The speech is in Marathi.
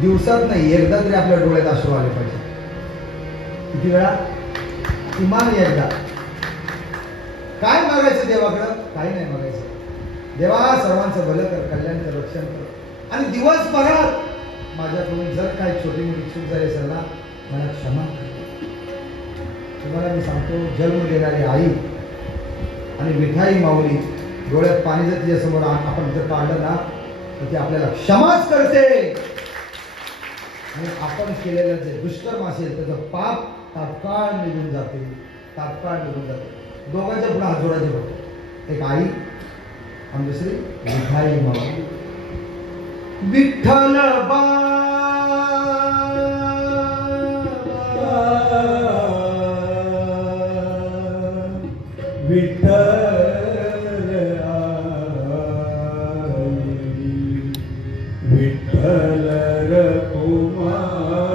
दिवसात नाही एकदा तरी आपल्या डोळ्यात अश्रू आले पाहिजे. किती वेळा? किमान एकदा. काय मागायचं देवाकडं? काही नाही मागायचं. देवा सर्वांचं भलं कर, कल्याणचं रक्षण कर, आणि दिवसभरात माझ्याकडून जर काही छोटी मोठी चूक झाली असेल ना, मला क्षमा कर. तुम्हाला मी सांगतो, जन्म देणारी आई आणि मिठाई माऊली डोळ्यात पाणी जर तिच्यासमोर आपण जर काढलं ना, तर ती आपल्याला क्षमाच करते. आणि आपण केलेलं जे दुष्कर्म असेल त्याचं पाप तात्काळ निघून जाते, तात्काळ निघून जाते. दोघांच्या पुढे हात जोडायचे फक्त. एक आई आणि दुसरी मिठाई माऊली. विठ्ठल विठ्ठल विठ्ठल रघुमाई